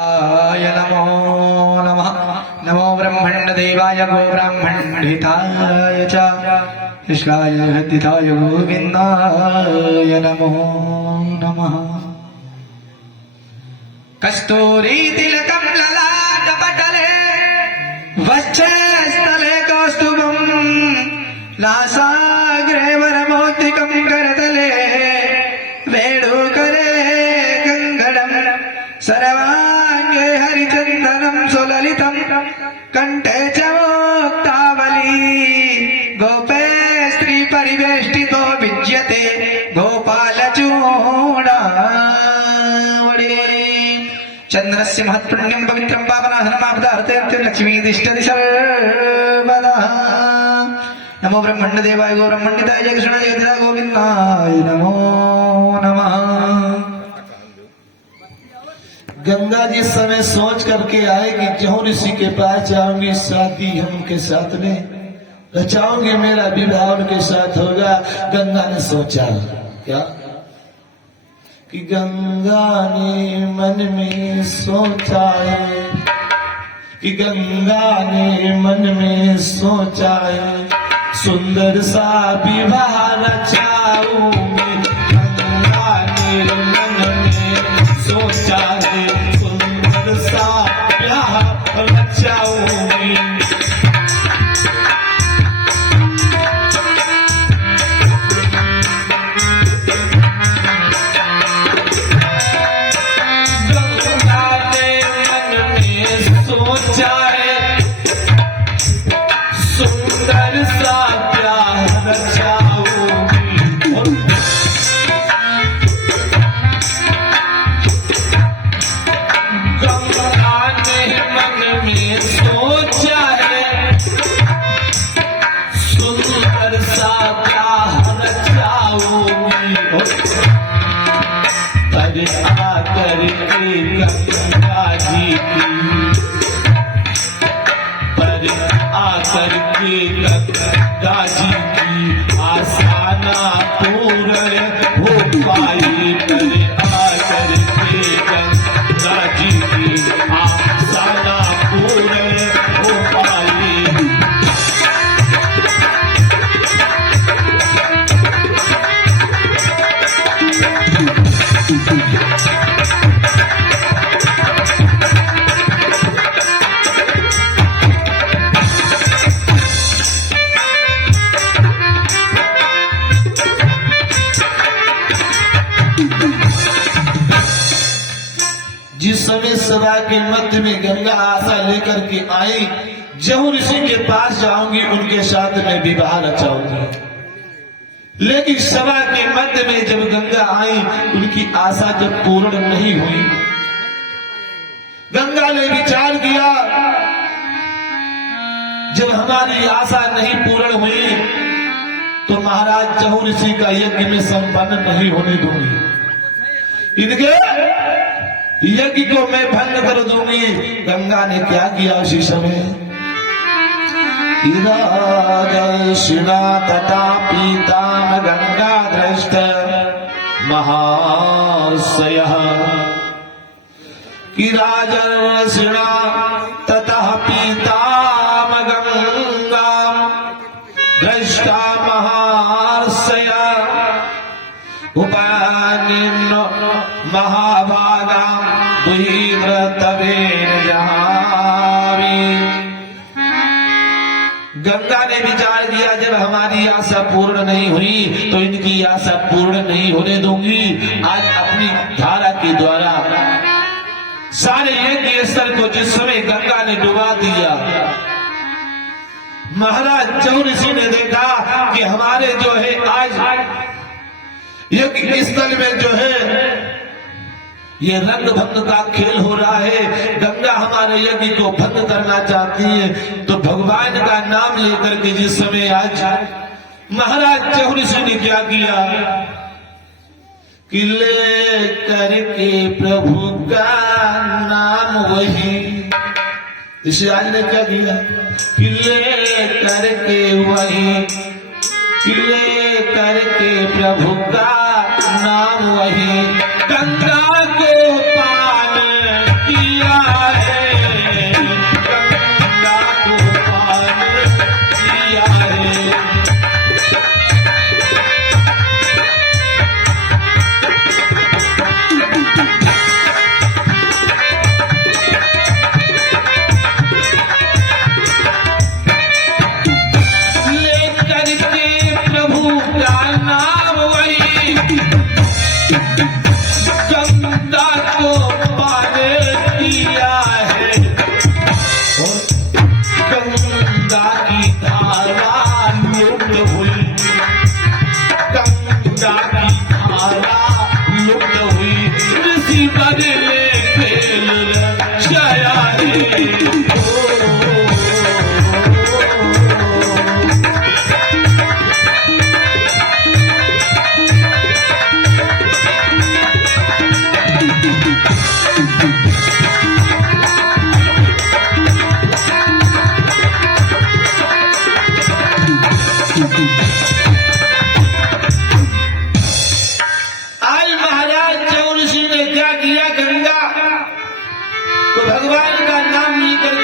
नमो नमः। नमो ब्रह्मण्यदेवाय गो ब्राह्मणहिताय च कृष्णाय हृदिताय गोविन्दाय नमो नमः। कस्तूरी तिलकं ललाटपटले वक्षस्थले कौस्तुभम् नासाग्रे वरमौक्तिकं करतले वेणुकरे गङ्गणं सर्वाङ्गे हरिचन्दनं सुललितं कण्ठे च मुक्तावली गोपे स्त्रीपरिवेष्टितो विज्यते गोपालचूडावळी। चन्द्रस्य महत्पुण्यं पवित्रं पावनासनमापदार्थे लक्ष्मीदिष्टति सर्वदा। नमो ब्रह्मण्यदेवाय गो ब्रह्मण्यताय जय कृष्णाय जगद्धाय गोविन्दाय नमो नमः। गंगा जी समय सोच करके आए कि जहूं ऋषि के पास जाऊंगी, शादी हम उनके साथ में रचाऊंगी, मेरा विवाह उनके साथ होगा। गंगा ने सोचा क्या कि गंगा ने मन में सोचा है, कि गंगा ने मन में सोचा है, सुंदर सा विवाह रचाऊंगी। गंगा ने मन में सोचा है, सुंदर सा विवाह रचाऊंगी। गंगा ने मन में सोचा है, सुंदर सा विवाह रचाऊंगी। गंगा ने मन में सोचा है, सुंदर सा विवाह रचाऊंगी। पर आकर के गंगा जी की, पर आकर के गंगा जी की आशा ना पूर्ण हो पाई। पर आकर के गंगा जी की आशा ना पूर्ण हो पाई। जिस समय सभा के मध्य में गंगा आशा लेकर के आई, जहूं ऋषि के पास जाऊंगी, उनके साथ में विवाह रचाऊंगी। लेकिन सभा के मध्य में जब गंगा आई, उनकी आशा जब पूर्ण नहीं हुई, गंगा ने विचार किया जब हमारी आशा नहीं पूर्ण हुई तो महाराज जहूं ऋषि का यज्ञ में संपन्न नहीं होने दूंगी। इनके यज्ञ को मैं भंग कर दूंगी। गंगा ने क्या किया उसी समय, दक्षिणा तथा पीताम गंगा दृष्ट महाशयः। कि राजर्षिणा ततः पीताम गंगा दृष्टा महाशया उपानिन्न महाभागा दुहिव्रतवेन जहावी। गंगा ने विचार किया जब हमारी आशा पूर्ण नहीं हुई तो इनकी आशा पूर्ण नहीं होने दूंगी। आज अपनी धारा के द्वारा सारे यज्ञ स्थल को जिस समय गंगा ने डुबा दिया, महाराज जहूं ऋषि ने देखा कि हमारे जो है आज यज्ञ स्थल में जो है ये रंग भंग का खेल हो रहा है। गंगा हमारे यज्ञ को भंग करना चाहती है। तो भगवान का नाम लेकर के जिस समय आज महाराज जहूं ऋषि ने क्या किया कि ले करके प्रभु का नाम वही, ऋषिराज ने क्या किया कि ले करके वही, कि ले करके प्रभु का नाम वही गंगा को पान किया।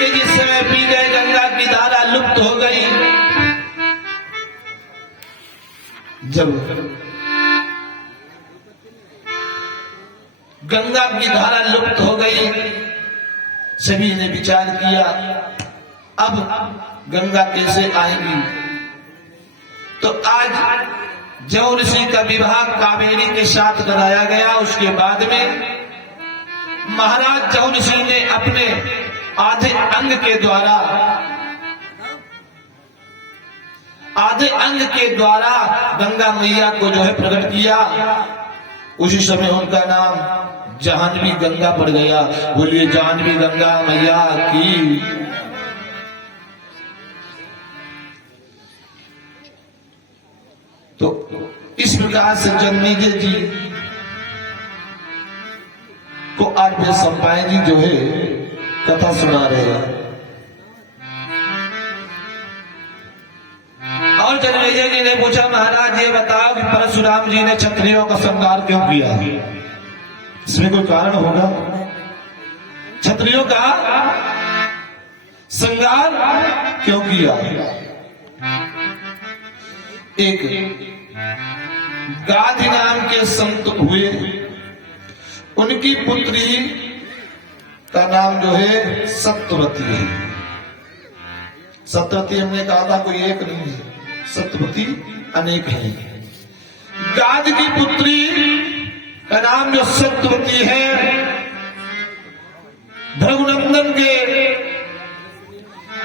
ने जिस समय पी गए, गंगा की धारा लुप्त हो गई। जब गंगा की धारा लुप्त हो गई, सभी ने विचार किया अब गंगा कैसे आएंगी। तो आज जौ ऋषि का विवाह कावेरी के साथ कराया गया। उसके बाद में महाराज जौ ऋषि ने अपने आधे अंग के द्वारा गंगा मैया को जो है प्रकट किया। उसी समय उनका नाम जाह्नवी गंगा पड़ गया। बोलिए जाह्नवी गंगा मैया की। तो इस प्रकार से जन्मेजय जी को आज वे सम्पाय जी जो है कथा सुना रहे हैं। और जन्मेजय जी ने पूछा, महाराज ये बताओ कि परशुराम जी ने क्षत्रियों का संहार क्यों किया? इसमें कोई कारण होगा? क्षत्रियों का संहार क्यों किया? एक गाधी नाम के संत हुए, उनकी पुत्री का नाम जो है सत्यवती है। सत्यवती हमने कहा था कोई एक नहीं है, सत्यवती अनेक है। गाध की पुत्री का नाम जो सत्यवती है, भृगुनंदन के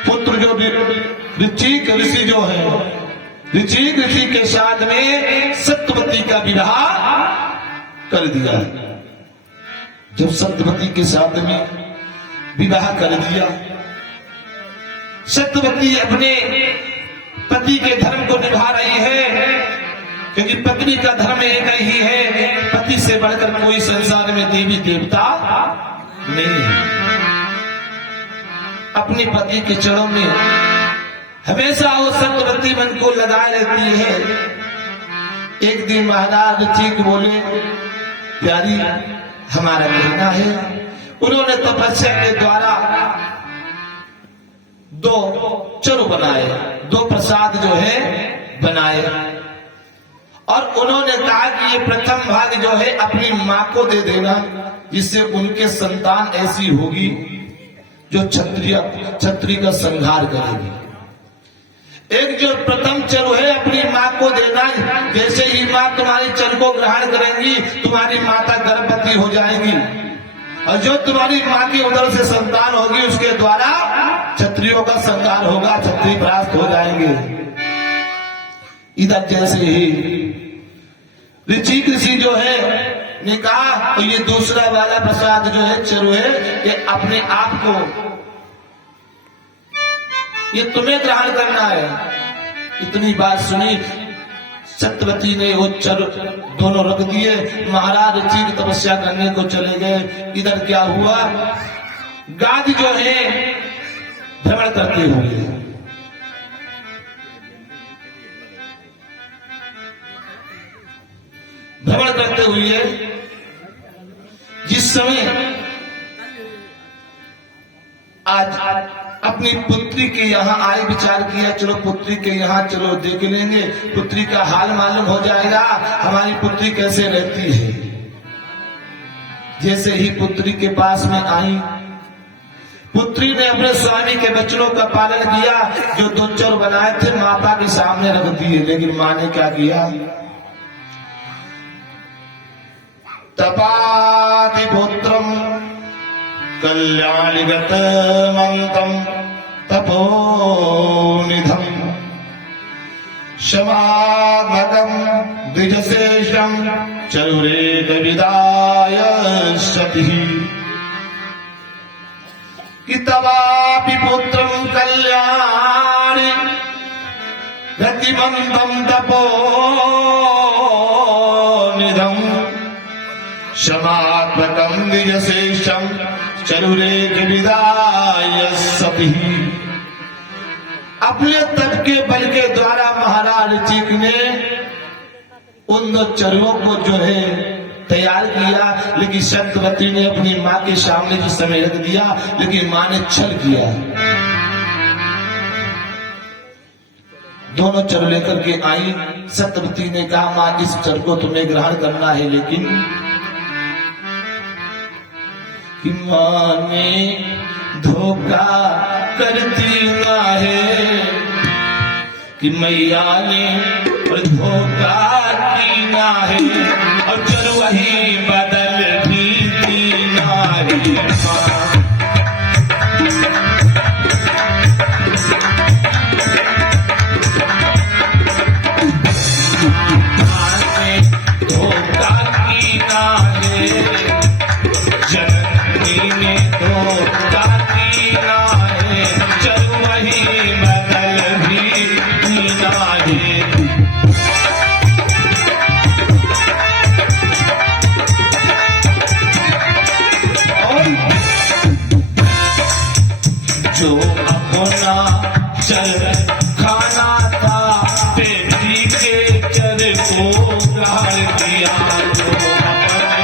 पुत्र जो ऋचिक ऋषि जो है, ऋचिक ऋषि के साथ में सत्यवती का विवाह कर दिया। जब सत्यवती के साथ में विवाह कर दिया, सत्यवती अपने पति के धर्म को निभा रही है, क्योंकि पत्नी का धर्म एक ही है, पति से बढ़कर कोई संसार में देवी देवता नहीं है। अपने पति के चरणों में हमेशा वो सत्यवती मन को लगाए रहती है। एक दिन महाराज ऋचिक बोले, प्यारी हमारा कहना है। उन्होंने तपस्या के द्वारा दो चरु बनाए, दो प्रसाद जो है बनाए, और उन्होंने कहा कि ये प्रथम भाग जो है अपनी मां को दे देना, जिससे उनके संतान ऐसी होगी जो क्षत्रिय का संहार करेगी। एक जो प्रथम चरु है अपनी मां को देना, जैसे ही मां तुम्हारी चरु को ग्रहण करेंगी, तुम्हारी माता गर्भवती हो जाएगी, और जो तुम्हारी मां की उदर से संतान होगी उसके द्वारा क्षत्रियों का संहार होगा, क्षत्रिय परास्त हो जाएंगे। इधर जैसे ही ऋचिक ऋषि जो है ने कहा, तो ये दूसरा वाला प्रसाद जो है चरु है, ये अपने आप को, ये तुम्हें ग्रहण करना है। इतनी बात सुनी, सत्यवती ने वो चरु दोनों रख दिए। महाराज ऋचिक तपस्या करने को चले गए। इधर क्या हुआ, गाद जो है भ्रमण करते हुए जिस समय आज अपनी पुत्री के यहाँ आए, विचार किया चलो पुत्री के यहाँ चलो देख लेंगे, पुत्री का हाल मालूम हो जाएगा, हमारी पुत्री कैसे रहती है। जैसे ही पुत्री के पास में आई, पुत्री ने अपने स्वामी के वचनों का पालन किया। जो दो चर बनाए थे माता के सामने रख दिए, लेकिन मां ने क्या किया, तपाति पुत्रम कल्याणिगत मंतम तपोनिधम क्षमात्मकम द्विजशेषम चरुरेक विदाय सती कि तवापि पुत्रम कल्याणि गतिमंतम तपोनिधम क्षमात्मकम द्विजशेषम चरुरेक विदाय सती। अपने तप के बल के द्वारा महाराज ऋचिक ने उन दो चरुओं को जो है तैयार किया, लेकिन सत्यवती ने अपनी माँ के सामने जिस समय रख दिया, लेकिन माँ ने छल किया। दोनों चर लेकर के आई। सत्यवती ने कहा, माँ इस चर को तुम्हें ग्रहण करना है, लेकिन कि माँ ने धोखा करती ना है, कि मैया ने धोखा की ना है, और चल वही बदल भी ना है। धोखा की ना है, जननी ने धोखा की ना है, चल वही बदल भी ना है। जो अपना चल खाना था, बेटी के चल को गाड़ दिया। जो अपने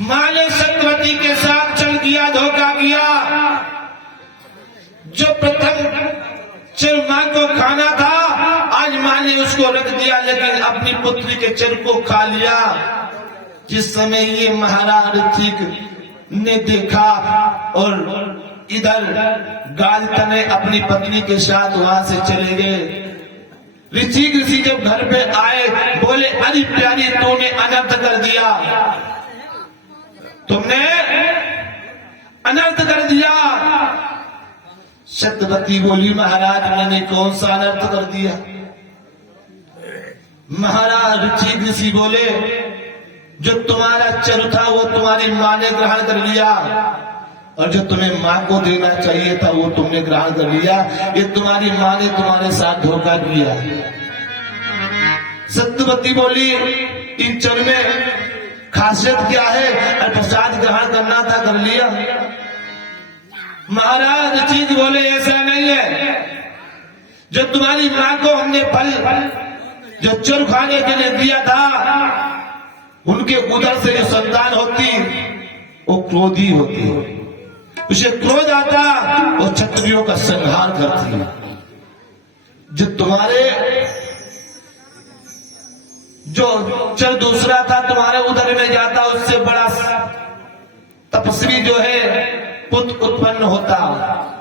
माँ ने सत्यवती के साथ चल किया, धोखा किया। जो प्रथम चर माँ को खाना था, आज माँ ने उसको रख दिया, लेकिन अपनी पुत्री के चर को खा लिया। जिस समय ये महाराज ऋतिक ने देखा और इधर गाल तने अपनी पत्नी के साथ वहां से चले गए। ऋषि जब घर पे आए, बोले, अरे प्यारी, तूने अनर्थ कर दिया, तुमने अनर्थ कर दिया। सत्यवती बोली, महाराज मैंने कौन सा अनर्थ कर दिया? महाराज ऋषि बोले, जो तुम्हारा चर था वो तुम्हारी माँ ने ग्रहण कर लिया, और जो तुम्हें माँ को देना चाहिए था वो तुमने ग्रहण कर लिया। ये तुम्हारी माँ ने तुम्हारे साथ धोखा किया। सत्यवती बोली, इन चर में खासियत क्या है? और प्रसाद ग्रहण करना था, कर लिया। महाराज ऋषि बोले, ऐसा नहीं है। जो तुम्हारी माँ को हमने फल जो चर खाने के लिए दिया था, उनके उदर से जो संतान होती वो क्रोधी होती, उसे क्रोध आता, वो क्षत्रियों का संहार करती। जो तुम्हारे जो चर दूसरा था तुम्हारे उदर में जाता, उससे बड़ा तपस्वी जो है पुत्र उत्पन्न होता।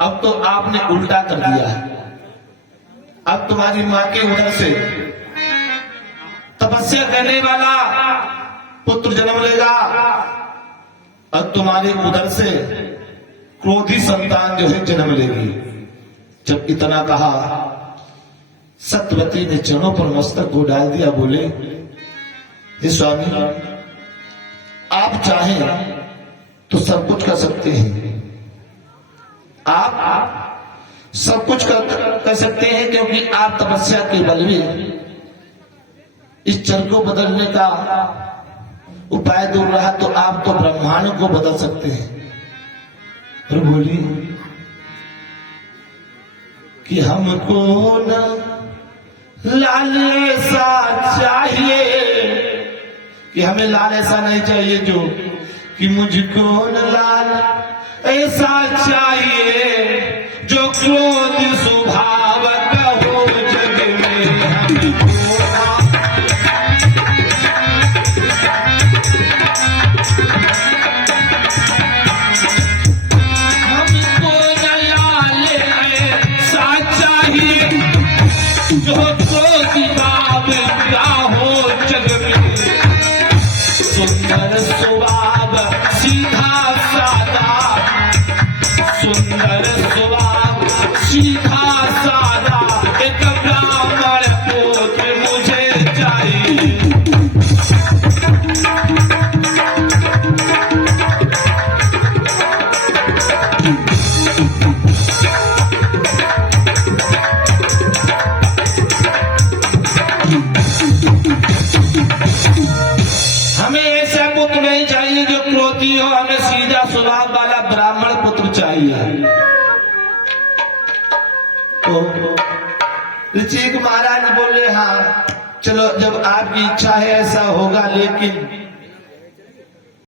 अब तो आपने उल्टा कर दिया। अब तुम्हारी माँ के उदर से तपस्या करने वाला पुत्र जन्म लेगा, और तुम्हारे उदर से क्रोधी संतान जो है जन्म लेगी। जब इतना कहा, सत्यवती ने चरणों पर मस्तक को डाल दिया, बोले, हे स्वामी, आप चाहें तो सब कुछ कर सकते हैं। आप सब कुछ कर सकते हैं, क्योंकि आप तपस्या के बल में इस चर को बदलने का उपाय दूर रहा, तो आप तो ब्रह्मांड को बदल सकते हैं। और बोली कि हमको न लाल ऐसा चाहिए, कि हमें लाल ऐसा नहीं चाहिए जो कि मुझको न लाल ऐसा चाहिए जो क्रोध स्वभाव का हो जग में। हमको न लाल ऐसा चाहिए जो क्रोध स्वभाव का हो जग में। सुंदर स्वभाव सीधा सादा, सुंदर स्वभाव सीधा सादा, एक ब्राह्मण पुत्र मुझे चाहिए। हमें सीधा स्वभाव वाला ब्राह्मण पुत्र चाहिए। तो ऋषिक महाराज बोले हाँ चलो जब आपकी इच्छा है ऐसा होगा, लेकिन